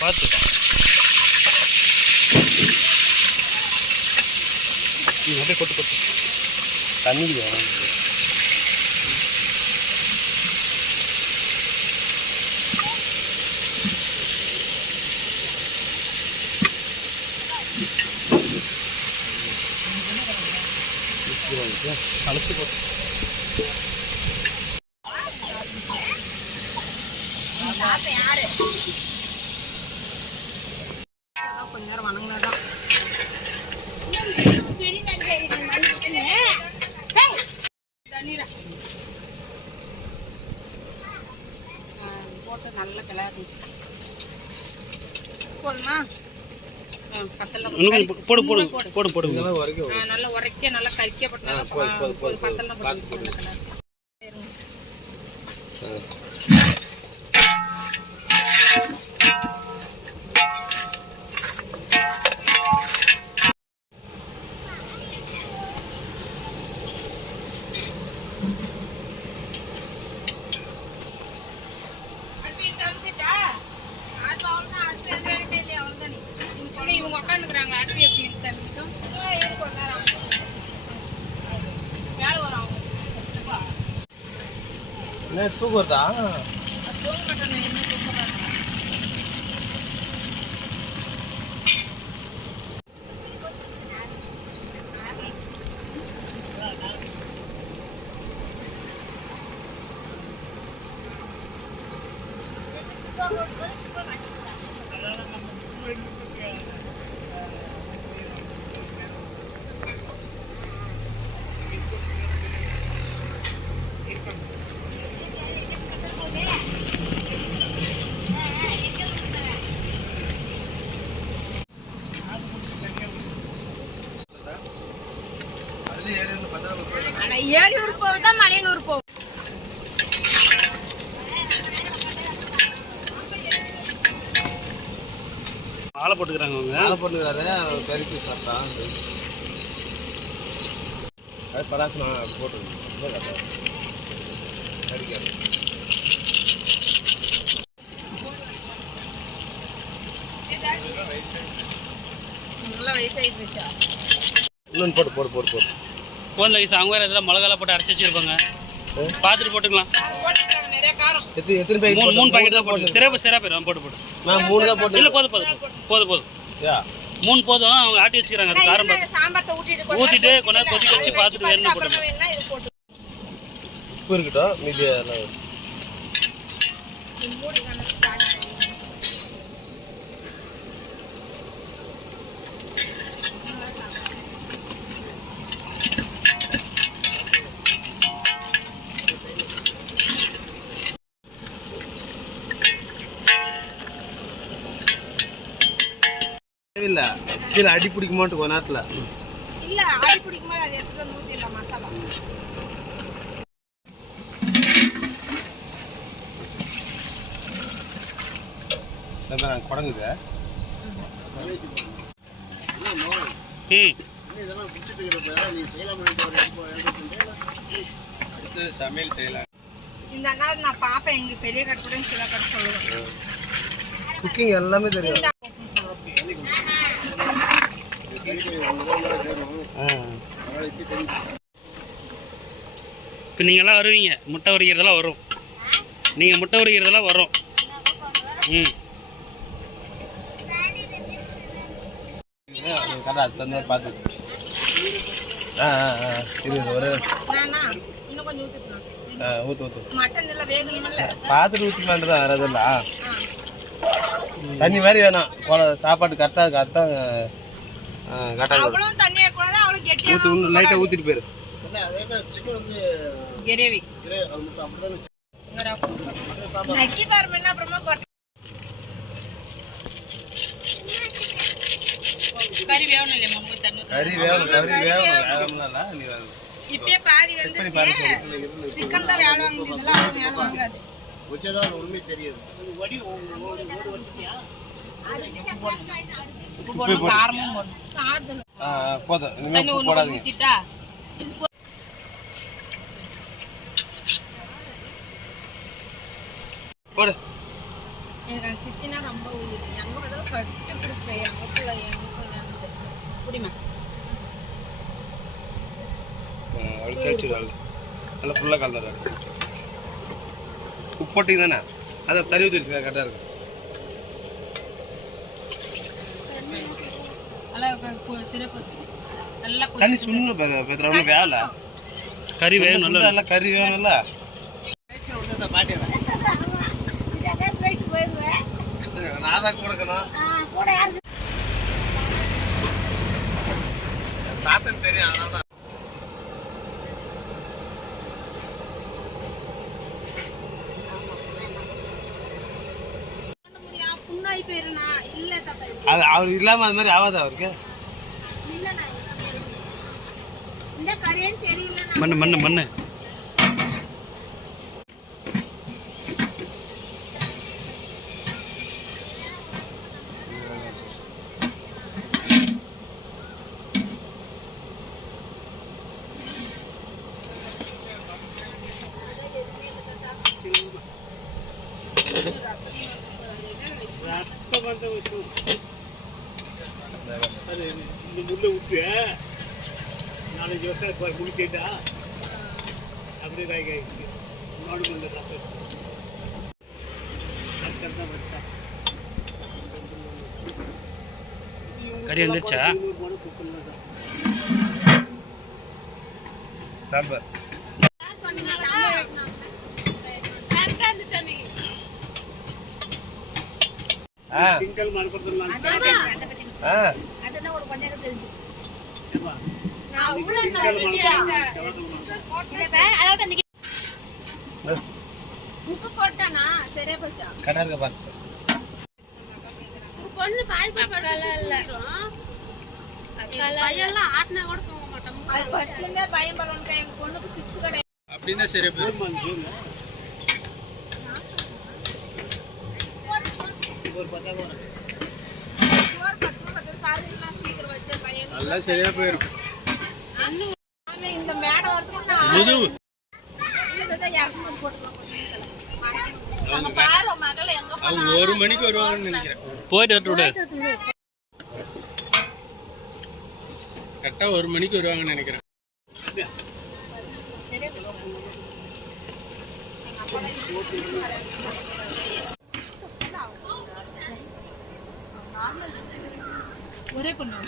பார்த்து அப்படியே கொட்டு கொட்டு தண்ணி அழைச்சி போட்டு கொஞ்ச நேரம் வணங்கினாதான் போட்டு நல்ல கிளறி போடுமா போடு போடு போடு போடு நல்லா உரைக்க நல்லா கறிக்கப்பட்டாலும் பத்தலாம் போட்டு இவங்க உட்காந்துக்கிறாங்க அட்வி எப்படி இருக்கு வேலை வரும் அவங்க தூக்கம் வருதா தூங்க மாட்டேன் என்ன தூக்கம் ஏரியூர் போகுதா மலையனூர் போகும் ஆளை போட்டுக்கிறாங்க அவங்க ஆளை போட்டுக்கிறாரு பெருக்கி சாப்பிட்டா அது பராசனா போட்டு அடிக்காது நல்லா வயசாகி போச்சா இன்னொன்று போட்டு போட்டு போட்டு போட்டு கோந்த வயசு அவங்க வேறு இதெல்லாம் மிளகாலாம் போட்டு அரைச்சி வச்சிருப்பாங்க பார்த்துட்டு போட்டுக்கலாம் எத்தனை பேர் 3 பாக்கெட் தான் போட்டு சிறப்பு போயிடும் போட்டு போட்டு நான் 3 தான் போட்டு இல்லை போதும் 3 போதும் அவங்க ஆட்டி வச்சுக்கிறாங்க அது காரம் ஊற்றிட்டு கொஞ்ச நேரம் கொதிக்க வச்சு பார்த்துட்டு வேணும்னு போட்டுக்கலாம் உப்பு இருக்கட்டும் மீதி இல்ல கீழே அடி பிடிக்க மாட்டோம் கொஞ்ச நேரத்துல இல்ல அடி பிடிக்கும் போது அது எடுத்து வந்து ஊத்திடலாம் மசாலா நான் குடங்குது சமையல் செய்யலாம் இந்த அண்ணா நான் பாப்பேன் எங்க பெரிய கட்டுடன் சில கட்டு சொல்லுவேன் குக்கிங் எல்லாமே தெரியும் இப்போ நீங்கள்லாம் வருவீங்க முட்டை உரிக்கிறதெல்லாம் வரும் நீங்கள் முட்டை உரிக்கிறதெல்லாம் வரும் பார்த்து ஒரு பார்த்துட்டு ஊற்றிக்கலான்ட்டு தான் வரதில்ல தண்ணி மாதிரி வேணாம் சாப்பாடு கரெக்டாக கரெக்டாக லைட்டாக ஊற்றிட்டு போயிரு கறி வேணும் இப்பயே பாதி வந்து சிக்கன் தான் வேலை வாங்குறதுல வேலை வாங்காது உப்பு போடணும், காரமும் போடணும். போதும் தண்ணி இனிமேல் உப்பு ஒண்ணு போடாதீங்க. ஊத்திட்டா போடு. எனக்கு அந்த சித்தினா ரொம்ப உயிர். எங்க பார்த்தாலும் கட்டி பிடிச்சிட்டேன். எங்க பிள்ளை குடிமா. அப்படி தேய்ச்சிடுவாள் நல்லா ஃபுல்லாக கலந்துடுறாரு. உப்பு போட்டிங்க தானே அதை தண்ணி ஊற்றிடுச்சுங்க கரெக்டாக இருக்கும். நல்லா சிறப்பு. நல்லா தண்ணி சுண்ணு பேத்துற ஒன்றும் வேலை கறி வேணும் நல்லா. நல்லா கறி வேணும்ல. நான் தான் கொடுக்கணும். தாத்தன் தெரியும் அதனால தான். புண்ணாய் போயிருனா இல்ல தாத்தா. அது அவர் இல்லாமல் அது மாதிரி ஆகாது அவருக்கு. இந்த கரையன்னு தெரியல. மண்ணு மண்ணு மண்ணு. இந்த முள்ளை விட்டு 4-5 வருஷம் முடிச்சா அப்படியே காய் காய்ச்சி மாடு மந்த கறி வந்துருச்சா? சாம்பார் திங்கள் மறுபடியும் ஒரு கொஞ்சம் தெரிஞ்சு உப்பு போட்டானா சரியா போச்சா? கரெக்டாக இருக்க பாஸ். பொண்ணு பாய் பையெல்லாம் ஆட்டினா கூட தூங்க மாட்டோம். அது ஃபர்ஸ்ட்ல இருந்தே பயம் பரவாங்க. எங்க பொண்ணுக்கு 6 கடை அப்படின்னா சரியா போயிடும். ஒரு 10 சீக்கிரம் வச்ச பையன் நல்லா சரியா போயிடும். இந்த மேடம் வரதுக்கு அவங்க 1 மணிக்கு வருவாங்கன்னு நினைக்கிறேன். போயிட்டு விட கரெக்டாக 1 மணிக்கு வருவாங்கன்னு நினைக்கிறேன். ஒரே பொண்ணு